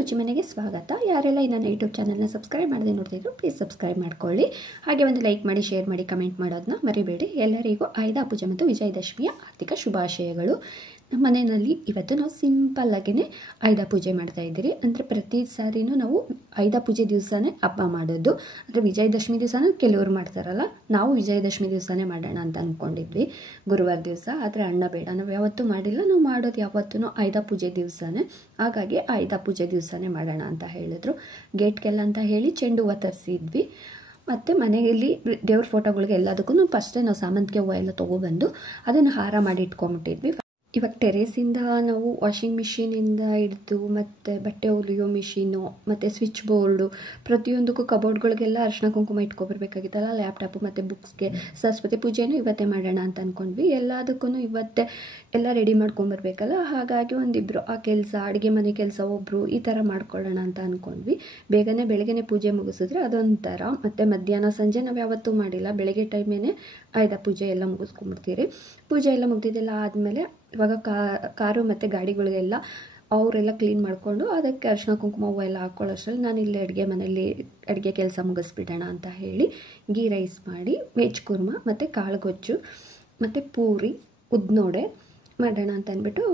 ರುಚಿ ಮನೆಗೆ ಸ್ವಾಗತ. ಯಾರೆಲ್ಲ ಈ ನನ್ನ ಯೂಟ್ಯೂಬ್ ಚಾನಲ್ನ ಸಬ್ಸ್ಕ್ರೈಬ್ ಮಾಡದೆ ನೋಡ್ತಿದ್ರು ಪ್ಲೀಸ್ ಸಬ್ಸ್ಕ್ರೈಬ್ ಮಾಡ್ಕೊಳ್ಳಿ. ಹಾಗೆ ಒಂದು ಲೈಕ್ ಮಾಡಿ, ಶೇರ್ ಮಾಡಿ, ಕಮೆಂಟ್ ಮಾಡೋದನ್ನ ಮರಿಬೇಡಿ. ಎಲ್ಲರಿಗೂ ಆಯುಧ ಪೂಜೆ ಮತ್ತು ವಿಜಯದಶಮಿಯ ಆರ್ಥಿಕ ಶುಭಾಶಯಗಳು. ನಮ್ಮ ಮನೆಯಲ್ಲಿ ಇವತ್ತು ನಾವು ಸಿಂಪಲ್ ಆಗಿನೇ ಆಯುಧ ಪೂಜೆ ಮಾಡ್ತಾ ಇದ್ದೀರಿ. ಅಂದರೆ ಪ್ರತಿ ಸಾರಿನೂ ನಾವು ಆಯುಧ ಪೂಜೆ ದಿವಸನೇ ಹಬ್ಬ ಮಾಡೋದು. ಅಂದರೆ ವಿಜಯದಶಮಿ ದಿವಸನೂ ಕೆಲವರು ಮಾಡ್ತಾರಲ್ಲ, ನಾವು ವಿಜಯದಶಮಿ ದಿವಸನೇ ಮಾಡೋಣ ಅಂತ ಅಂದ್ಕೊಂಡಿದ್ವಿ ಗುರುವಾರ ದಿವಸ. ಆದರೆ ಅಣ್ಣ ಬೇಡ, ನಾವು ಯಾವತ್ತೂ ಮಾಡಿಲ್ಲ, ನಾವು ಮಾಡೋದು ಯಾವತ್ತೂ ಆಯುಧ ಪೂಜೆ ದಿವಸನೇ. ಹಾಗಾಗಿ ಆಯುಧ ಪೂಜೆ ದಿವಸನೇ ಮಾಡೋಣ ಅಂತ ಹೇಳಿದ್ರು. ಗೇಟ್ಗೆಲ್ಲ ಅಂತ ಹೇಳಿ ಚೆಂಡು ಹೂವು ತರಿಸಿದ್ವಿ. ಮತ್ತು ಮನೆಯಲ್ಲಿ ದೇವ್ರ ಫೋಟೋಗಳಿಗೆ ಎಲ್ಲದಕ್ಕೂ ಫಸ್ಟೇ ನಾವು ಸಾಮಂತಿಗೆ ಹೂವು ಎಲ್ಲ ತೊಗೊಬಂದು ಅದನ್ನು ಹಾರ ಮಾಡಿ ಇಟ್ಕೊಂಬಿಟ್ಟಿದ್ವಿ. ಇವಾಗ ಟೆರೇಸಿಂದ ನಾವು ವಾಷಿಂಗ್ ಮಿಷಿನಿಂದ ಹಿಡಿದು ಮತ್ತು ಬಟ್ಟೆ ಹೊಲಿಯೋ ಮಿಷಿನು ಮತ್ತು ಸ್ವಿಚ್ ಬೋರ್ಡು ಪ್ರತಿಯೊಂದಕ್ಕೂ ಕಬೋರ್ಡ್ಗಳಿಗೆಲ್ಲ ಅರಿಶಿನ ಕುಂಕುಮ ಇಟ್ಕೊಬರ್ಬೇಕಾಗಿತ್ತಲ್ಲ. ಲ್ಯಾಪ್ಟಾಪು ಮತ್ತು ಬುಕ್ಸ್ಗೆ ಸರಸ್ವತಿ ಪೂಜೆನೂ ಇವತ್ತೇ ಮಾಡೋಣ ಅಂತ ಅಂದ್ಕೊಂಡ್ವಿ. ಎಲ್ಲದಕ್ಕೂ ಇವತ್ತೇ ಎಲ್ಲ ರೆಡಿ ಮಾಡ್ಕೊಂಬರ್ಬೇಕಲ್ಲ. ಹಾಗಾಗಿ ಒಂದಿಬ್ಬರು ಆ ಕೆಲಸ, ಅಡುಗೆ ಮನೆ ಕೆಲಸ ಒಬ್ಬರು ಈ ಥರ ಮಾಡ್ಕೊಳ್ಳೋಣ ಅಂತ ಅಂದ್ಕೊಂಡ್ವಿ. ಬೆಳಗ್ಗೆ ಪೂಜೆ ಮುಗಿಸಿದ್ರೆ ಅದೊಂಥರ. ಮತ್ತು ಮಧ್ಯಾಹ್ನ ಸಂಜೆ ನಾವು ಯಾವತ್ತೂ ಮಾಡಿಲ್ಲ, ಬೆಳಗ್ಗೆ ಟೈಮೇನೆ ಆಯುಧ ಪೂಜೆ ಎಲ್ಲ ಮುಗಿಸ್ಕೊಂಡ್ಬಿಡ್ತೀರಿ. ಪೂಜೆ ಎಲ್ಲ ಮುಗ್ದಿದ್ದೆಲ್ಲ ಆದಮೇಲೆ ಇವಾಗ ಕಾರು ಮತ್ತು ಗಾಡಿಗಳಿಗೆಲ್ಲ ಅವರೆಲ್ಲ ಕ್ಲೀನ್ ಮಾಡಿಕೊಂಡು ಅದಕ್ಕೆ ಅರಿಶಿನ ಕುಂಕುಮ ಹೂವು ಎಲ್ಲ ಹಾಕ್ಕೊಳ್ಳೋಷ್ಟರಲ್ಲಿ ನಾನು ಇಲ್ಲಿ ಅಡುಗೆ ಮನೆಯಲ್ಲಿ ಅಡುಗೆ ಕೆಲಸ ಮುಗಿಸ್ಬಿಡೋಣ ಅಂತ ಹೇಳಿ ಗೀ ರೈಸ್ ಮಾಡಿ, ವೆಜ್ ಕುರ್ಮ ಮತ್ತು ಕಾಳುಗೊಜ್ಜು ಮತ್ತು ಪೂರಿ, ಉದ್ನೋಡೆ ಮಾಡೋಣ ಅಂತ ಅಂದ್ಬಿಟ್ಟು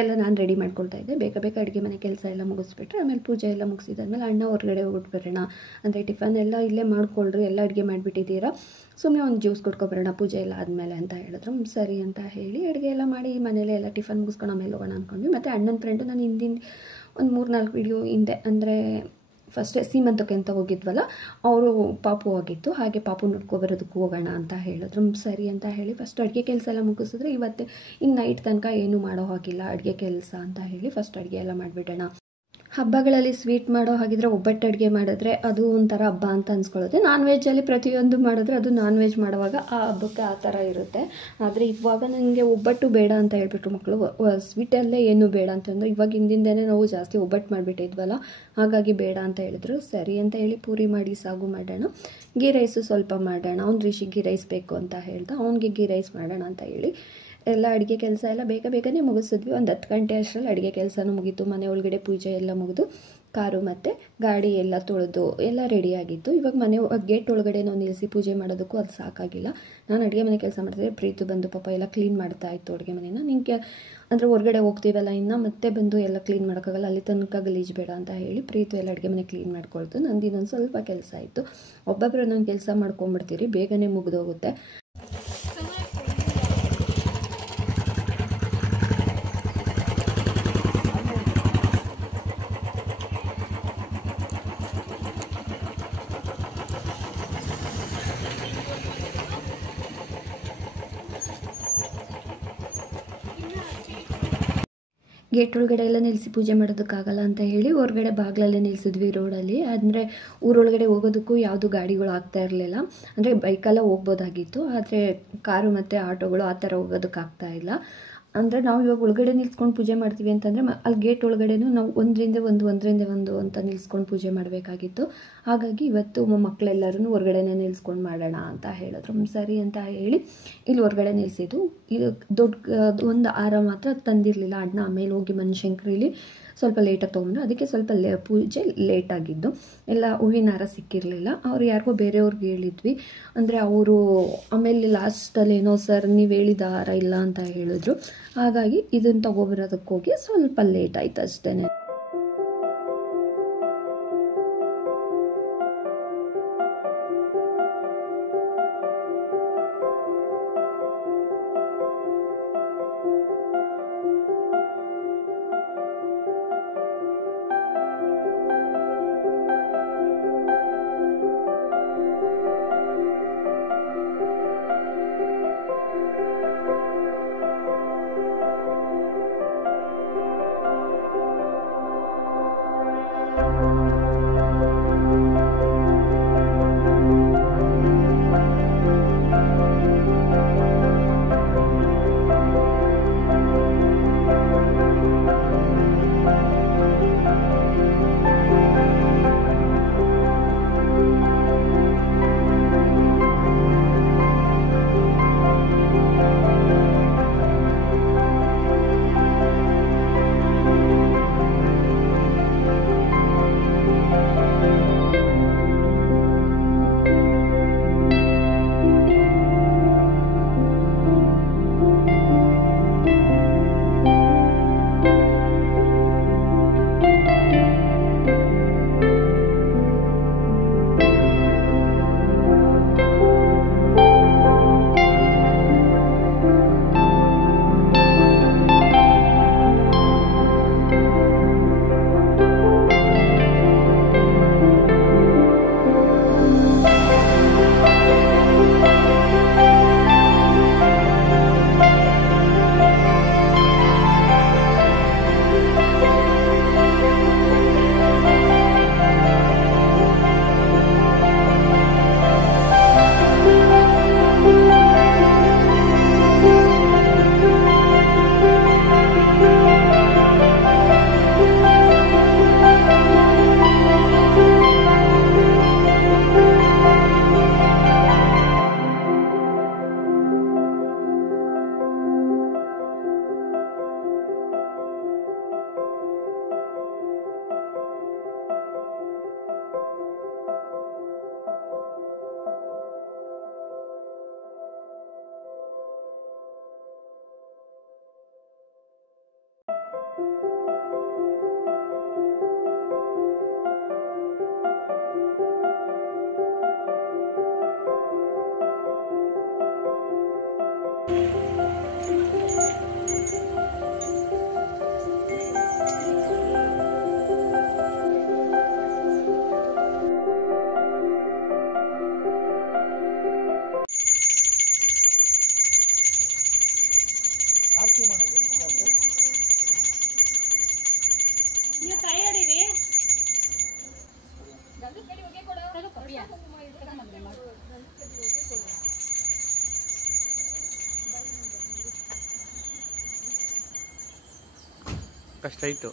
ಎಲ್ಲ ನಾನು ರೆಡಿ ಮಾಡ್ಕೊಳ್ತಾ ಇದ್ದೆ. ಬೇಗ ಅಡುಗೆ ಮನೆ ಕೆಲಸ ಎಲ್ಲ ಮುಗಿಸ್ಬಿಟ್ರೆ ಆಮೇಲೆ ಪೂಜೆ ಎಲ್ಲ ಮುಗಿಸಿದಾದ್ಮೇಲೆ ಅಣ್ಣ ಹೊರಗಡೆ ಹೋಗ್ಬಿಟ್ಟು ಬರೋಣ ಅಂದರೆ ಟಿಫನ್ ಎಲ್ಲ ಇಲ್ಲೇ ಮಾಡ್ಕೊಳ್ರಿ, ಎಲ್ಲ ಅಡುಗೆ ಮಾಡಿಬಿಟ್ಟಿದ್ದೀರಾ, ಸುಮ್ಮನೆ ಒಂದು ಜ್ಯೂಸ್ ಕೊಟ್ಕೊಬರೋಣ ಪೂಜೆ ಎಲ್ಲ ಆದಮೇಲೆ ಅಂತ ಹೇಳಿದ್ರು. ಸರಿ ಅಂತ ಹೇಳಿ ಅಡುಗೆ ಎಲ್ಲ ಮಾಡಿ ಮನೇಲೆ ಎಲ್ಲ ಟಿಫನ್ ಮುಗಿಸ್ಕೊಂಡು ಆಮೇಲೆ ಹೋಗೋಣ ಅಂದ್ಕೊಂಡ್ವಿ. ಮತ್ತು ಅಣ್ಣನ ಫ್ರೆಂಡು ನಾನು ಹಿಂದಿನ ಒಂದು 3-4 ವಿಡಿಯೋ ಹಿಂದೆ ಅಂದರೆ ಫಸ್ಟೇ ಸೀಮಂತಕ್ಕೆ ಅಂತ ಹೋಗಿದ್ವಲ್ಲ, ಅವರು ಪಾಪು ಆಗಿತ್ತು. ಹಾಗೆ ಪಾಪು ನೋಡ್ಕೊಬರೋದಕ್ಕೂ ಹೋಗೋಣ ಅಂತ ಹೇಳಿದ್ರು. ಸರಿ ಅಂತ ಹೇಳಿ ಫಸ್ಟ್ ಅಡುಗೆ ಕೆಲಸ ಎಲ್ಲ ಮುಗಿಸಿದ್ರೆ ಇವತ್ತು ಇನ್ನು ನೈಟ್ ತನಕ ಏನೂ ಮಾಡೋ ಹಾಗಿಲ್ಲ ಅಡುಗೆ ಕೆಲಸ ಅಂತ ಹೇಳಿ ಫಸ್ಟ್ ಅಡುಗೆ ಎಲ್ಲ ಮಾಡಿಬಿಡೋಣ. ಹಬ್ಬಗಳಲ್ಲಿ ಸ್ವೀಟ್ ಮಾಡೋ ಹಾಗಿದ್ರೆ ಒಬ್ಬಟ್ಟು ಅಡುಗೆ ಮಾಡಿದ್ರೆ ಅದು ಒಂಥರ ಹಬ್ಬ ಅಂತ ಅನ್ಸ್ಕೊಳ್ಳುತ್ತೆ. ನಾನ್ ವೆಜ್ಜಲ್ಲಿ ಪ್ರತಿಯೊಂದು ಮಾಡಿದ್ರೆ ಅದು ನಾನ್ ವೆಜ್ ಮಾಡುವಾಗ ಆ ಹಬ್ಬಕ್ಕೆ ಆ ಥರ ಇರುತ್ತೆ. ಆದರೆ ಇವಾಗ ನನಗೆ ಒಬ್ಬಟ್ಟು ಬೇಡ ಅಂತ ಹೇಳ್ಬಿಟ್ರು ಮಕ್ಕಳು. ಸ್ವೀಟಲ್ಲೇ ಏನು ಬೇಡ ಅಂತಂದರೆ ಇವಾಗ ಹಿಂದಿಂದನೇ ನಾವು ಜಾಸ್ತಿ ಒಬ್ಬಟ್ಟು ಮಾಡಿಬಿಟ್ಟಿದ್ವಲ್ಲ, ಹಾಗಾಗಿ ಬೇಡ ಅಂತ ಹೇಳಿದ್ರು. ಸರಿ ಅಂತ ಹೇಳಿ ಪೂರಿ ಮಾಡಿ, ಸಾಗು ಮಾಡೋಣ, ಗೀ ರೈಸು ಸ್ವಲ್ಪ ಮಾಡೋಣ. ಅವ್ನು ರಿಷಿ ಗೀ ರೈಸ್ ಬೇಕು ಅಂತ ಹೇಳ್ದ, ಅವ್ನಿಗೆ ಗೀ ರೈಸ್ ಮಾಡೋಣ ಅಂತ ಹೇಳಿ ಎಲ್ಲ ಅಡುಗೆ ಕೆಲಸ ಎಲ್ಲ ಬೇಗನೆ ಮುಗಿಸಿದ್ವಿ. ಒಂದು 10 ಗಂಟೆ ಅಷ್ಟರಲ್ಲಿ ಅಡುಗೆ ಕೆಲಸನೂ ಮುಗೀತು. ಮನೆ ಒಳಗಡೆ ಪೂಜೆ ಎಲ್ಲ ಮುಗಿದು ಕಾರು ಮತ್ತು ಗಾಡಿ ಎಲ್ಲ ತೊಳೆದು ಎಲ್ಲ ರೆಡಿಯಾಗಿತ್ತು. ಇವಾಗ ಮನೆ ಗೇಟ್ ಒಳಗಡೆ ನಾವು ನಿಲ್ಲಿಸಿ ಪೂಜೆ ಮಾಡೋದಕ್ಕೂ ಅದು ಸಾಕಾಗಿಲ್ಲ. ನಾನು ಅಡುಗೆ ಮನೆ ಕೆಲಸ ಮಾಡ್ತಿದ್ದೆ, ಪ್ರೀತು ಬಂದು ಪಾಪ ಎಲ್ಲ ಕ್ಲೀನ್ ಮಾಡ್ತಾ ಇತ್ತು ಅಡುಗೆ ಮನೆನ. ನಿನಗೆ ಅಂದರೆ ಹೊರಗಡೆ ಹೋಗ್ತೀವಲ್ಲ ಇನ್ನು ಮತ್ತೆ ಬಂದು ಎಲ್ಲ ಕ್ಲೀನ್ ಮಾಡೋಕ್ಕಾಗಲ್ಲ, ಅಲ್ಲಿ ತನಕ ಗಲೀಜು ಬೇಡ ಅಂತ ಹೇಳಿ ಪ್ರೀತು ಎಲ್ಲ ಅಡುಗೆ ಮನೆ ಕ್ಲೀನ್ ಮಾಡ್ಕೊಳ್ತು. ನಂದು ಇನ್ನೊಂದು ಸ್ವಲ್ಪ ಕೆಲಸ ಇತ್ತು. ಒಬ್ಬೊಬ್ಬರು ನಾನು ಕೆಲಸ ಮಾಡ್ಕೊಂಬಿಡ್ತೀರಿ, ಬೇಗನೆ ಮುಗಿದೋಗುತ್ತೆ. ಗೇಟ್ ಒಳಗಡೆ ಎಲ್ಲ ನಿಲ್ಲಿಸಿ ಪೂಜೆ ಮಾಡೋದಕ್ಕಾಗಲ್ಲ ಅಂತ ಹೇಳಿ ಹೊರಗಡೆ ಬಾಗಿಲಲ್ಲೇ ನಿಲ್ಲಿಸಿದ್ವಿ ರೋಡಲ್ಲಿ. ಅಂದರೆ ಊರೊಳಗಡೆ ಹೋಗೋದಕ್ಕೂ ಯಾವುದು ಗಾಡಿಗಳು ಆಗ್ತಾ ಇರಲಿಲ್ಲ. ಅಂದರೆ ಬೈಕೆಲ್ಲ ಹೋಗ್ಬೋದಾಗಿತ್ತು, ಆದರೆ ಕಾರು ಮತ್ತು ಆಟೋಗಳು ಆ ಥರ ಹೋಗೋದಕ್ಕಾಗ್ತಾ ಇಲ್ಲ. ಅಂದರೆ ನಾವು ಇವಾಗ ಒಳಗಡೆ ನಿಲ್ಸ್ಕೊಂಡು ಪೂಜೆ ಮಾಡ್ತೀವಿ ಅಂತಂದರೆ ಅಲ್ಲಿ ಗೇಟ್ ಒಳಗಡೆನೂ ನಾವು ಒಂದರಿಂದ ಒಂದು ಅಂತ ನಿಲ್ಸ್ಕೊಂಡು ಪೂಜೆ ಮಾಡಬೇಕಾಗಿತ್ತು. ಹಾಗಾಗಿ ಇವತ್ತು ಮಕ್ಕಳೆಲ್ಲರೂ ಹೊರಗಡೆನೇ ನಿಲ್ಸ್ಕೊಂಡು ಮಾಡೋಣ ಅಂತ ಹೇಳಿದ್ರು. ಸರಿ ಅಂತ ಹೇಳಿ ಇಲ್ಲಿ ಹೊರಗಡೆ ನಿಲ್ಲಿಸಿದ್ದು. ಇದು ದೊಡ್ಡ ಒಂದು ಹಾರ ಮಾತ್ರ ತಂದಿರಲಿಲ್ಲ ಅಣ್ಣ. ಆಮೇಲೆ ಹೋಗಿ ಮನುಶಂಕರಿಲಿ ಸ್ವಲ್ಪ ಲೇಟಾಗಿ ತೊಗೊಂಡು ಅದಕ್ಕೆ ಸ್ವಲ್ಪ ಪೂಜೆ ಲೇಟಾಗಿದ್ದು. ಎಲ್ಲ ಹೂವಿನ ಹಾರ ಸಿಕ್ಕಿರಲಿಲ್ಲ. ಅವ್ರು ಯಾರಿಗೋ ಬೇರೆಯವ್ರಿಗೆ ಹೇಳಿದ್ವಿ. ಅಂದರೆ ಅವರು ಆಮೇಲೆ ಲಾಸ್ಟಲ್ಲಿ ಏನೋ ಸರ್ ನೀವು ಹೇಳಿದ ಹಾರ ಇಲ್ಲ ಅಂತ ಹೇಳಿದ್ರು. ಹಾಗಾಗಿ ಇದನ್ನು ತೊಗೊಬರೋದಕ್ಕೋಗಿ ಸ್ವಲ್ಪ ಲೇಟ್ ಆಯಿತು ಅಷ್ಟೇ. ಕಷ್ಟ ಇತ್ತು.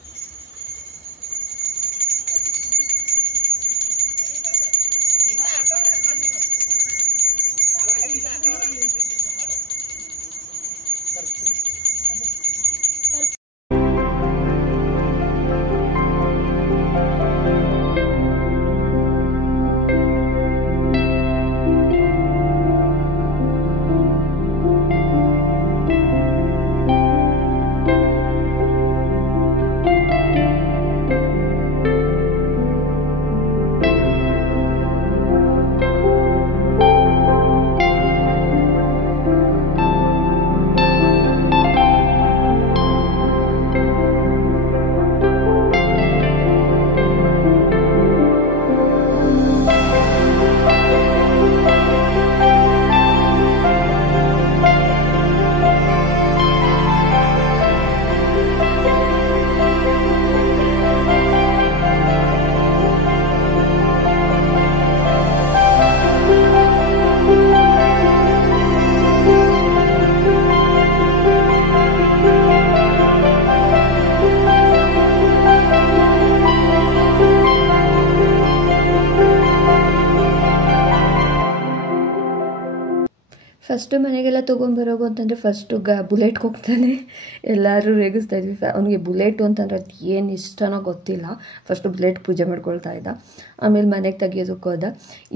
ಫಸ್ಟು ಮನೆಗೆಲ್ಲ ತೊಗೊಂಬರೋಗು ಅಂತಂದರೆ ಫಸ್ಟು ಬುಲೆಟ್ಗೆ ಹೋಗ್ತಾನೆ. ಎಲ್ಲರೂ ರೇಗಿಸ್ತಾ ಇದ್ವಿ. ಅವನಿಗೆ ಬುಲೆಟು ಅಂತಂದ್ರೆ ಅದು ಏನು ಇಷ್ಟನೋ ಗೊತ್ತಿಲ್ಲ. ಫಸ್ಟು ಬುಲೆಟ್ ಪೂಜೆ ಮಾಡ್ಕೊಳ್ತಾ ಇದ್ದ. ಆಮೇಲೆ ಮನೆಗೆ ತೆಗಿಯೋದಕ್ಕೆ ಹೋದ.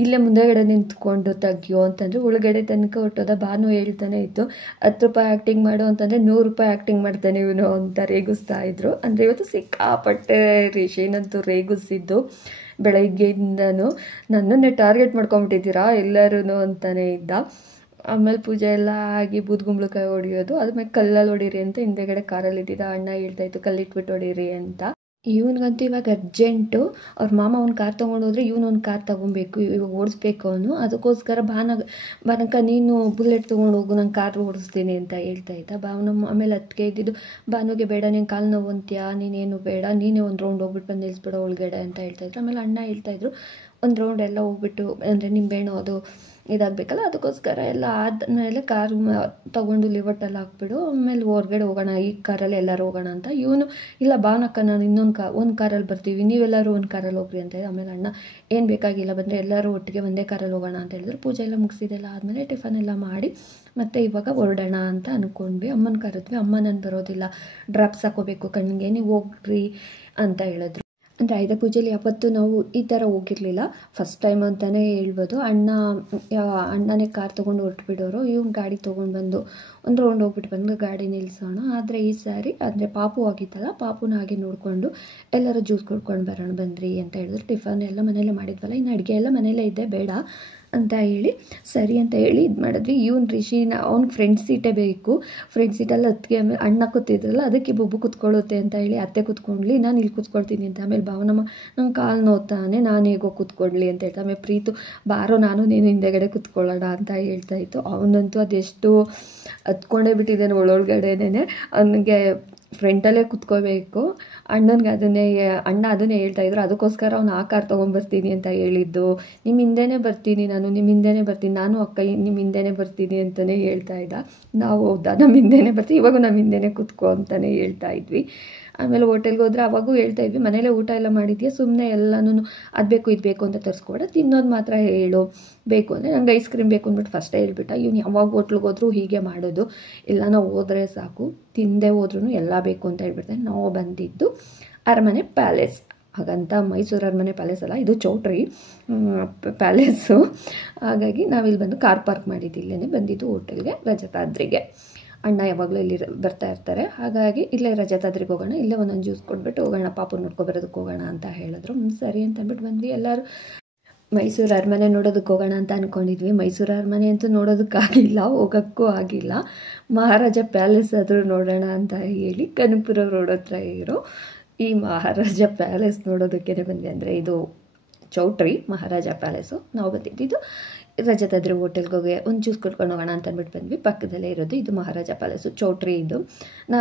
ಇಲ್ಲೇ ಮುಂದೆಗಡೆ ನಿಂತ್ಕೊಂಡು ತೆಗಿಯೋ ಅಂತಂದರೆ ಒಳಗಡೆ ತನಕ ಹೊಟ್ಟೋದ. ಭಾನು ಹೇಳ್ತಾನೆ ಇತ್ತು, 10 ರೂಪಾಯಿ ಆ್ಯಕ್ಟಿಂಗ್ ಮಾಡು ಅಂತಂದರೆ 100 ರೂಪಾಯಿ ಆ್ಯಕ್ಟಿಂಗ್ ಮಾಡ್ತಾನೆ ಇವನು ಅಂತ ರೇಗಿಸ್ತಾ ಇದ್ರು. ಅಂದರೆ ಇವತ್ತು ಸಿಕ್ಕಾಪಟ್ಟೆ ರಿಷಿನಂತೂ ರೇಗಿಸಿದ್ದು. ಬೆಳಗ್ಗೆಯಿಂದನೂ ನನ್ನನ್ನೇ ಟಾರ್ಗೆಟ್ ಮಾಡ್ಕೊಂಬಿಟ್ಟಿದ್ದೀರಾ ಎಲ್ಲರೂ ಅಂತಾನೆ ಇದ್ದ. ಆಮೇಲೆ ಪೂಜೆ ಎಲ್ಲ ಆಗಿ ಬೂದ್ಗುಂಬಳಕಾಯಿ ಹೊಡಿಯೋದು, ಅದ್ಮೇಲೆ ಕಲ್ಲಲ್ಲಿ ಹೊಡೀರಿ ಅಂತ ಹಿಂದೆಗಡೆ ಕಾರಲ್ಲಿ ಇದ್ದಿದ್ದ ಅಣ್ಣ ಹೇಳ್ತಾಯಿತ್ತು ಕಲ್ಲಿಟ್ಬಿಟ್ಟು ಹೊಡೀರಿ ಅಂತ. ಇವನಿಗಂತೂ ಇವಾಗ ಅರ್ಜೆಂಟು. ಅವ್ರ ಮಾಮ ಒಂದು ಕಾರ್ ತೊಗೊಂಡೋದ್ರೆ ಇವನು ಒಂದು ಕಾರ್ ತೊಗೊಬೇಕು, ಇವಾಗ ಓಡಿಸ್ಬೇಕು ಅವನು. ಅದಕ್ಕೋಸ್ಕರ ಬಾನಕ ನೀನು ಬುಲೆಟ್ ತೊಗೊಂಡು ಹೋಗು, ನಾನು ಕಾರ್ ಓಡಿಸ್ತೀನಿ ಅಂತ ಹೇಳ್ತಾ ಇದ್ದ. ಆಮೇಲೆ ಅದಕ್ಕೆ ಇದ್ದಿದ್ದು ಭಾನುಗೆ ಬೇಡ, ನೀನು ಕಾಲು ನೋವು ಅಂತೀಯಾ, ನೀನೇನು ಬೇಡ, ನೀನೇ ಒಂದು ರೌಂಡ್ ಹೋಗ್ಬಿಟ್ಟು ಬಂದು ನಿಲ್ಲಿಸ್ಬಿಡೋ ಒಳಗಡೆ ಅಂತ ಹೇಳ್ತಾಯಿದ್ರು. ಆಮೇಲೆ ಅಣ್ಣ ಹೇಳ್ತಾಯಿದ್ರು ಒಂದು ರೌಂಡ್ ಎಲ್ಲ ಹೋಗ್ಬಿಟ್ಟು ಅಂದರೆ ನಿಂಬೆಹಣ್ಣು ಅದು ಇದಾಗಬೇಕಲ್ಲ, ಅದಕ್ಕೋಸ್ಕರ ಎಲ್ಲ ಆದಮೇಲೆ ಕಾರು ತೊಗೊಂಡು ಲಿವರ್ಟಲ್ಲಿ ಹಾಕ್ಬಿಡು, ಆಮೇಲೆ ಹೊರ್ಗಡೆ ಹೋಗೋಣ, ಈ ಕಾರಲ್ಲಿ ಎಲ್ಲರೂ ಹೋಗೋಣ ಅಂತ. ಇವನು ಇಲ್ಲ ಬಾನಕ್ಕ, ನಾನು ಒಂದು ಕಾರಲ್ಲಿ ಬರ್ತೀವಿ, ನೀವೆಲ್ಲರೂ ಒಂದು ಕಾರಲ್ಲಿ ಹೋಗ್ರಿ ಅಂತ. ಆಮೇಲೆ ಅಣ್ಣ ಏನು ಬೇಕಾಗಿಲ್ಲ, ಬಂದರೆ ಎಲ್ಲರೂ ಒಟ್ಟಿಗೆ ಒಂದೇ ಕಾರಲ್ಲಿ ಹೋಗೋಣ ಅಂತ ಹೇಳಿದ್ರು. ಪೂಜೆ ಎಲ್ಲ ಮುಗಿಸಿದೆಲ್ಲ ಆದಮೇಲೆ ಟಿಫನ್ ಎಲ್ಲ ಮಾಡಿ ಮತ್ತು ಇವಾಗ ಹೊರಡೋಣ ಅಂತ ಅಂದ್ಕೊಂಡ್ವಿ. ಅಮ್ಮನ ಕರೆದ್ವಿ. ಅಮ್ಮ ನಾನು ಬರೋದಿಲ್ಲ, ಡ್ರಾಪ್ಸ್ ಹಾಕೋಬೇಕು ಕಣ್ಣಿಗೆ, ನೀವು ಹೋಗ್ರಿ ಅಂತ ಹೇಳಿದ್ರು. ಅಂದರೆ ಆಯುಧ ಪೂಜೆಯಲ್ಲಿ ಯಾವತ್ತೂ ನಾವು ಈ ಥರ ಹೋಗಿರಲಿಲ್ಲ, ಫಸ್ಟ್ ಟೈಮ್ ಅಂತಲೇ ಹೇಳ್ಬೋದು. ಅಣ್ಣನೇ ಕಾರ್ ತೊಗೊಂಡು ಹೊರಟುಬಿಡೋರು, ಇವ್ನು ಗಾಡಿ ತೊಗೊಂಡು ಬಂದು ಒಂದು ರೌಂಡ್ ಹೋಗ್ಬಿಟ್ಟು ಬಂದು ಗಾಡಿ ನಿಲ್ಲಿಸೋಣ. ಆದರೆ ಈ ಸಾರಿ ಅಂದರೆ ಪಾಪು ಆಗಿತ್ತಲ್ಲ, ಪಾಪುನ ಹಾಗೆ ನೋಡಿಕೊಂಡು ಎಲ್ಲರೂ ಜ್ಯೂಸ್ ಕುಡ್ಕೊಂಡು ಬರೋಣ ಬನ್ನಿರಿ ಅಂತ ಹೇಳಿದ್ರು. ಟಿಫನ್ ಎಲ್ಲ ಮನೇಲೇ ಮಾಡಿದ್ವಲ್ಲ, ಇನ್ನು ಅಡುಗೆ ಎಲ್ಲ ಮನೇಲೇ ಇದ್ದೆ, ಬೇಡ ಅಂತ ಹೇಳಿ ಸರಿ ಅಂತ ಹೇಳಿ ಇದು ಮಾಡಿದ್ವಿ. ಇವನು ರಿಷಿನ ಅವ್ನಿಗೆ ಫ್ರಂಟ್ ಸೀಟೇ ಬೇಕು, ಫ್ರಂಟ್ ಸೀಟಲ್ಲಿ ಅದಕ್ಕೆ ಆಮೇಲೆ ಅಣ್ಣ ಕೂತಿದ್ರಲ್ಲ ಅದಕ್ಕೆ ಬೊಬ್ಬು ಕೂತ್ಕೊಳ್ಳುತ್ತೆ ಅಂತ ಹೇಳಿ ಅತ್ತೆ ಕೂತ್ಕೊಂಡ್ಲಿ, ನಾನು ಇಲ್ಲಿ ಕೂತ್ಕೊಳ್ತೀನಿ ಅಂತ. ಆಮೇಲೆ ಭಾವನಮ್ಮ ನಂಗೆ ಕಾಲು ನೋತಾನೆ, ನಾನು ಹೇಗೋ ಕೂತ್ಕೊಳ್ಳಿ ಅಂತ ಹೇಳ್ತಾ. ಆಮೇಲೆ ಪ್ರೀತು ಬಾರೋ ನಾನು ನೀನು ಹಿಂದೆಗಡೆ ಕೂತ್ಕೊಳ್ಳೋಣ ಅಂತ ಹೇಳ್ತಾಯಿತ್ತು. ಅವನಂತೂ ಅದೆಷ್ಟು ಹತ್ಕೊಂಡೇ ಬಿಟ್ಟಿದ್ದಾನೆ ಒಳಗಡೆನೇ, ಅವನಿಗೆ ಫ್ರಂಟಲ್ಲೇ ಕೂತ್ಕೋಬೇಕು. ಅಣ್ಣ ಅದನ್ನೇ ಹೇಳ್ತಾಯಿದ್ರು, ಅದಕ್ಕೋಸ್ಕರ ಅವ್ನು ಆ ಕಾರ್ ತೊಗೊಂಬರ್ತೀನಿ ಅಂತ ಹೇಳಿದ್ದು. ನಿಮ್ಮ ಹಿಂದೆನೇ ಬರ್ತೀನಿ ನಾನು ಅಕ್ಕ ನಿಮ್ಮ ಹಿಂದೆನೇ ಬರ್ತೀನಿ ಅಂತಲೇ ಹೇಳ್ತಾ ಇದ್ದ. ನಾವು ಹೌದಾ ನಮ್ಮ ಹಿಂದೆನೇ ಬರ್ತೀವಿ, ಇವಾಗ ನಮ್ಮ ಹಿಂದೆನೇ ಕೂತ್ಕೋ ಅಂತಲೇ ಹೇಳ್ತಾ ಇದ್ವಿ. ಆಮೇಲೆ ಹೋಟೆಲ್ಗೆ ಹೋದ್ರೆ ಅವಾಗೂ ಹೇಳ್ತಾ ಇದ್ವಿ, ಮನೇಲೇ ಊಟ ಎಲ್ಲ ಮಾಡಿದ್ಯಾ, ಸುಮ್ಮನೆ ಎಲ್ಲನೂ ಅದು ಬೇಕು ಇದು ಬೇಕು ಅಂತ ತರಿಸ್ಕೊಡ, ತಿನ್ನೋದು ಮಾತ್ರ ಹೇಳು, ಬೇಕು ಅಂದರೆ ನಂಗೆ ಐಸ್ ಕ್ರೀಮ್ ಬೇಕು ಅಂದ್ಬಿಟ್ಟು ಫಸ್ಟೇ ಹೇಳ್ಬಿಟ್ಟ. ಇವ್ನು ಯಾವಾಗ ಹೋಟ್ಲಿಗೆ ಹೋದ್ರೂ ಹೀಗೆ ಮಾಡೋದು, ಎಲ್ಲ ನಾವು ಹೋದರೆ ಸಾಕು ತಿಂದೇ ಹೋದ್ರೂ ಎಲ್ಲ ಬೇಕು ಅಂತ ಹೇಳ್ಬಿಡ್ತಾನೆ. ನಾವು ಬಂದಿದ್ದು ಅರಮನೆ ಪ್ಯಾಲೇಸ್, ಹಾಗಂತ ಮೈಸೂರು ಅರಮನೆ ಪ್ಯಾಲೇಸ್ ಅಲ್ಲ, ಇದು ಚೌಟ್ರಿ ಪ್ಯಾಲೇಸು. ಹಾಗಾಗಿ ನಾವಿಲ್ಲಿ ಬಂದು ಕಾರ್ ಪಾರ್ಕ್ ಮಾಡಿದ್ದು ಇಲ್ಲೇ ಬಂದಿದ್ದು ಹೋಟೆಲ್ಗೆ, ರಜತಾದ್ರಿಗೆ. ಅಣ್ಣ ಯಾವಾಗಲೂ ಇಲ್ಲಿ ಬರ್ತಾ ಇರ್ತಾರೆ, ಹಾಗಾಗಿ ಇಲ್ಲೇ ರಜತಾದ್ರಿಗೆ ಹೋಗೋಣ, ಇಲ್ಲೇ ಒಂದೊಂದು ಜ್ಯೂಸ್ ಕೊಟ್ಬಿಟ್ಟು ಹೋಗೋಣ, ಪಾಪು ನೋಡ್ಕೊಬರೋದಕ್ಕೆ ಹೋಗೋಣ ಅಂತ ಹೇಳಿದ್ರು. ಸರಿ ಅಂತ ಅಂದ್ಬಿಟ್ಟು ಬಂದ್ವಿ. ಎಲ್ಲರೂ ಮೈಸೂರು ಅರಮನೆ ನೋಡೋದಕ್ಕೆ ಹೋಗೋಣ ಅಂತ ಅಂದ್ಕೊಂಡಿದ್ವಿ. ಮೈಸೂರು ಅರಮನೆ ಅಂತೂ ನೋಡೋದಕ್ಕಾಗಿಲ್ಲ, ಹೋಗೋಕ್ಕೂ ಆಗಿಲ್ಲ. ಮಹಾರಾಜ ಪ್ಯಾಲೇಸ್ ಆದರೂ ನೋಡೋಣ ಅಂತ ಹೇಳಿ ಕನಕಪುರ ರೋಡ್ ಹತ್ರ ಇರೋ ಈ ಮಹಾರಾಜ ಪ್ಯಾಲೇಸ್ ನೋಡೋದಕ್ಕೇ ಬಂದ್ವಿ. ಅಂದರೆ ಇದು ಚೌಟ್ರಿ ಮಹಾರಾಜ ಪ್ಯಾಲೇಸು. ನಾವು ಬಂದಿದ್ದು ರಜತಾದ್ರಿ ಹೋಟೆಲ್ಗೆ ಹೋಗಿ ಒಂದು ಜ್ಯೂಸ್ ಕುಡ್ಕೊಂಡು ಹೋಗೋಣ ಅಂತ ಅಂದ್ಬಿಟ್ಟು ಬಂದ್ವಿ. ಪಕ್ಕದಲ್ಲೇ ಇರೋದು ಇದು ಮಹಾರಾಜ ಪ್ಯಾಲೇಸು, ಚೌಟ್ರಿ ಇದು.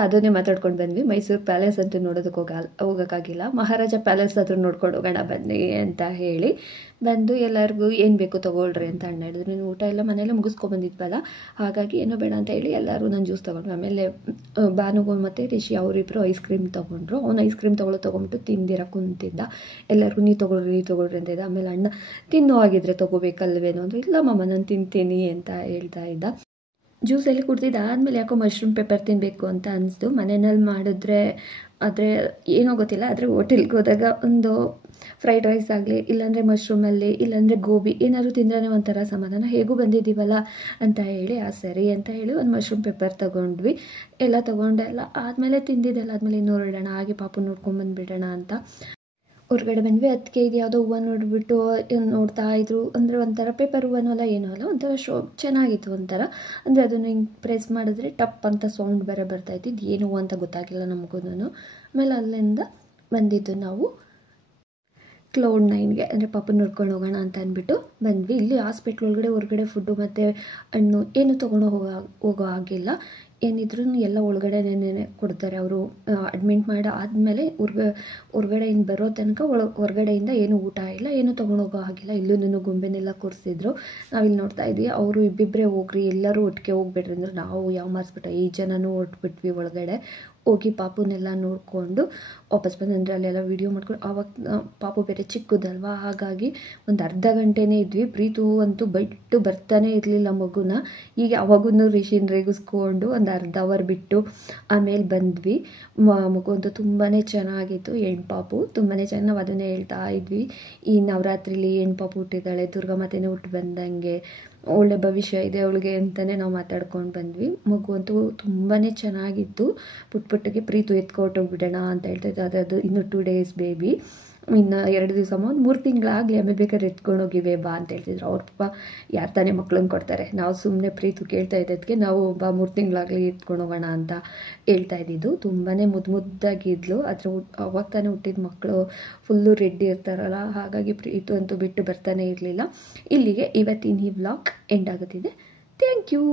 ಅದನ್ನೇ ಮಾತಾಡ್ಕೊಂಡು ಬಂದ್ವಿ. ಮೈಸೂರು ಪ್ಯಾಲೇಸ್ ಅಂತೂ ನೋಡೋದಕ್ಕೆ ಹೋಗೋಕ್ಕಾಗಿಲ್ಲ, ಮಹಾರಾಜ ಪ್ಯಾಲೇಸ್ ಆದರೂ ನೋಡ್ಕೊಂಡು ಹೋಗೋಣ ಬನ್ನಿ ಅಂತ ಹೇಳಿ ಬಂದು ಎಲ್ಲರಿಗೂ ಏನು ಬೇಕು ತೊಗೊಳ್ರಿ ಅಂತ ಅಣ್ಣ ಹೇಳಿದ್ರು. ನೀನು ಊಟ ಎಲ್ಲ ಮನೆಯಲ್ಲೇ ಮುಗಿಸ್ಕೊಬಂದಿದ್ವಲ್ಲ, ಹಾಗಾಗಿ ಏನೂ ಬೇಡ ಅಂತ ಹೇಳಿ ಎಲ್ಲರೂ ನಾನು ಜ್ಯೂಸ್ ತೊಗೊಂಡ್ವಿ. ಆಮೇಲೆ ಭಾನುಗೂ ಮತ್ತು ರಿಷಿ ಅವರಿಬ್ಬರು ಐಸ್ ಕ್ರೀಮ್ ತೊಗೊಂಡ್ರು. ಅವ್ನು ಐಸ್ ಕ್ರೀಮ್ ತೊಗೊಂಬಿಟ್ಟು ತಿಂದಿರ ಕುಂತಿದ್ದ. ಎಲ್ಲರಿಗೂ ನೀ ತೊಗೊಳ್ರಿ ಅಂತ ಇದ್ದ. ಆಮೇಲೆ ಅಣ್ಣ ತಿನ್ನೋ ಆಗಿದ್ರೆ ತೊಗೋಬೇಕಲ್ವೇನೋ ಅಂದರೆ, ಇಲ್ಲ ಮಮ್ಮ ನಾನು ತಿಂತೀನಿ ಅಂತ ಹೇಳ್ತಾ ಇದ್ದ. ಜ್ಯೂಸಲ್ಲಿ ಕುಡ್ದಿದ್ದು ಆದಮೇಲೆ ಯಾಕೋ ಮಶ್ರೂಮ್ ಪೆಪ್ಪರ್ ತಿನ್ನಬೇಕು ಅಂತ ಅನಿಸ್ತು. ಮನೆಯಲ್ಲಿ ಮಾಡಿದ್ರೆ ಆದರೆ ಏನೋ ಗೊತ್ತಿಲ್ಲ, ಆದರೆ ಹೋಟೆಲ್ಗೆ ಹೋದಾಗ ಒಂದು ಫ್ರೈಡ್ ರೈಸ್ ಆಗಲಿ, ಇಲ್ಲಾಂದರೆ ಮಶ್ರೂಮಲ್ಲಿ, ಇಲ್ಲಾಂದರೆ ಗೋಬಿ ಏನಾದರೂ ತಿಂದ್ರೆ ಒಂಥರ ಸಮಾಧಾನ. ಹೇಗೂ ಬಂದಿದ್ದೀವಲ್ಲ ಅಂತ ಹೇಳಿ ಸರಿ ಅಂತ ಹೇಳಿ ಒಂದು ಮಶ್ರೂಮ್ ಪೆಪ್ಪರ್ ತೊಗೊಂಡ್ವಿ. ಎಲ್ಲ ತೊಗೊಂಡೆಲ್ಲ ಆದಮೇಲೆ ತಿಂದಿದ್ದೆಲ್ಲ ಆದಮೇಲೆ ಇನ್ನೂ ಹೊರಡೋಣ, ಹಾಗೆ ಪಾಪು ನೋಡ್ಕೊಂಬಂದುಬಿಡೋಣ ಅಂತ ಹೊರಗಡೆ ಬಂದ್ವಿ. ಅದಕ್ಕೆ ಇದು ಯಾವುದೋ ಹೂವು ನೋಡಿಬಿಟ್ಟು ನೋಡ್ತಾ ಇದ್ರು. ಅಂದರೆ ಒಂಥರ ಪೇಪರ್ ಹೂವನೂ ಅಲ್ಲ ಏನೂ ಅಲ್ಲ, ಒಂಥರ ಚೆನ್ನಾಗಿತ್ತು ಒಂಥರ. ಅಂದರೆ ಅದನ್ನು ಹಿಂಗೆ ಪ್ರೆಸ್ ಮಾಡಿದ್ರೆ ಟಪ್ ಅಂತ ಸೌಂಡ್ ಬೇರೆ ಬರ್ತಾಯಿತ್ತು. ಇದು ಏನು ಹೂವು ಅಂತ ಗೊತ್ತಾಗಿಲ್ಲ ನಮಗೂ. ಆಮೇಲೆ ಅಲ್ಲಿಂದ ಬಂದಿದ್ದು ನಾವು ಕ್ಲೌಡ್ 9ಗೆ, ಅಂದರೆ ಪಾಪು ನೋಡ್ಕೊಂಡು ಹೋಗೋಣ ಅಂತ ಅಂದ್ಬಿಟ್ಟು ಬಂದ್ವಿ. ಇಲ್ಲಿ ಹಾಸ್ಪಿಟ್ಲ್ ಒಳಗಡೆ ಹೊರಗಡೆ ಫುಡ್ಡು ಮತ್ತು ಹಣ್ಣು ಏನು ತೊಗೊಂಡು ಹೋಗೋ ಆಗಿಲ್ಲ. ಏನಿದ್ರು ಎಲ್ಲ ಒಳಗಡೆನೇ ಕೊಡ್ತಾರೆ ಅವರು. ಅಡ್ಮಿಟ್ ಮಾಡಿ ಆದಮೇಲೆ ಹೊರಗಡೆಯಿಂದ ಬರೋ ತನಕ ಹೊರಗಡೆಯಿಂದ ಏನು ಊಟ ಇಲ್ಲ, ಏನು ತೊಗೊಂಡೋಗೋ ಆಗಿಲ್ಲ. ಇಲ್ಲೂ ಗೊಂಬೆನೆಲ್ಲ ಕೂರಿಸಿದ್ರು. ನಾವಿಲ್ಲಿ ನೋಡ್ತಾ ಇದ್ವಿ. ಅವರು ಇಬ್ಬಿಬ್ಬರೇ ಹೋಗ್ರಿ, ಎಲ್ಲರೂ ಒಟ್ಟಿಗೆ ಹೋಗ್ಬಿಡ್ರಿ ಅಂದ್ರೆ ನಾವು ಯಾವ ಮಾರ್ಸ್ಬಿಟ್ಟು 5 ಜನನೂ ಹೊರಟ್ಬಿಟ್ವಿ. ಒಳಗಡೆ ಹೋಗಿ ಪಾಪುನೆಲ್ಲ ನೋಡಿಕೊಂಡು ವಾಪಸ್ ಬಂದಂದರೆ ಅಲ್ಲೆಲ್ಲ ವೀಡಿಯೋ ಮಾಡ್ಕೊಂಡು. ಆವಾಗ ಪಾಪು ಬೇರೆ ಚಿಕ್ಕದಲ್ವಾ, ಹಾಗಾಗಿ ಒಂದು ಅರ್ಧ ಗಂಟೆನೇ ಇದ್ವಿ. ಪ್ರೀತು ಅಂತೂ ಬಿಟ್ಟು ಬರ್ತಾನೆ ಇರಲಿಲ್ಲ ಮಗುನ. ಹೀಗೆ ಅವಾಗೂ ರಿಷಿನ್ ರೇಗಿಸ್ಕೊಂಡು ಒಂದು ಅರ್ಧ ಅವರ್ ಬಿಟ್ಟು ಆಮೇಲೆ ಬಂದ್ವಿ. ಮಗು ಅಂತೂ ತುಂಬಾ ಚೆನ್ನಾಗಿತ್ತು. ಹೆಣ್ಪಾಪು ತುಂಬಾ ಚೆನ್ನಾಗಿ, ನಾವು ಅದನ್ನೇ ಹೇಳ್ತಾ ಇದ್ವಿ. ಈ ನವರಾತ್ರಿಲಿ ಹೆಣ್ಪಾಪು ಹುಟ್ಟಿದ್ದಾಳೆ, ದುರ್ಗಾಮಾತೆನೇ ಹುಟ್ಟು ಬಂದಂಗೆ, ಒಳ್ಳೆ ಭವಿಷ್ಯ ಇದೆ ಅವಳಿಗೆ ಅಂತಲೇ ನಾವು ಮಾತಾಡ್ಕೊಂಡು ಬಂದ್ವಿ. ಮಗು ಅಂತೂ ತುಂಬಾ ಚೆನ್ನಾಗಿತ್ತು. ಪುಟ್ಟಿಗೆ ಪ್ರೀತು ಎತ್ಕೊಟ್ಟೋಗ್ಬಿಡೋಣ ಅಂತ ಹೇಳ್ತಾಯಿದ್ದು. ಅದು ಇನ್ನು 2 days ಬೇಬಿ, ಇನ್ನು 2 ದಿವಸ 3 ತಿಂಗಳಾಗಲಿ, ಆಮೇಲೆ ಬೇಕಾದ್ರೆ ಎತ್ಕೊಂಡೋಗಿವೆ ಬಾ ಅಂತ ಹೇಳ್ತಿದ್ರು. ಅವ್ರ ಪಾಪ ಯಾರು ತಾನೇ ಮಕ್ಳನ್ನ ಕೊಡ್ತಾರೆ. ನಾವು ಸುಮ್ಮನೆ ಪ್ರೀತು ಕೇಳ್ತಾ ಇದ್ದದಕ್ಕೆ ನಾವು 3 ತಿಂಗಳಾಗಲಿ ಎತ್ಕೊಂಡು ಹೋಗೋಣ ಅಂತ ಹೇಳ್ತಾ ಇದ್ದಿದ್ದು. ತುಂಬಾ ಮುದ್ದಾಗಿದ್ಲು. ಆದರೆ ಅವಾಗ ತಾನೇ ಹುಟ್ಟಿದ ಮಕ್ಕಳು ಫುಲ್ಲು ರೆಡ್ ಇರ್ತಾರಲ್ಲ, ಹಾಗಾಗಿ ಪ್ರೀತು ಅಂತೂ ಬಿಟ್ಟು ಬರ್ತಾನೆ ಇರಲಿಲ್ಲ. ಇಲ್ಲಿಗೆ ಇವತ್ತಿನ ಈ ವ್ಲಾಗ್ ಎಂಡ್ ಆಗುತ್ತಿದೆ. Thank you.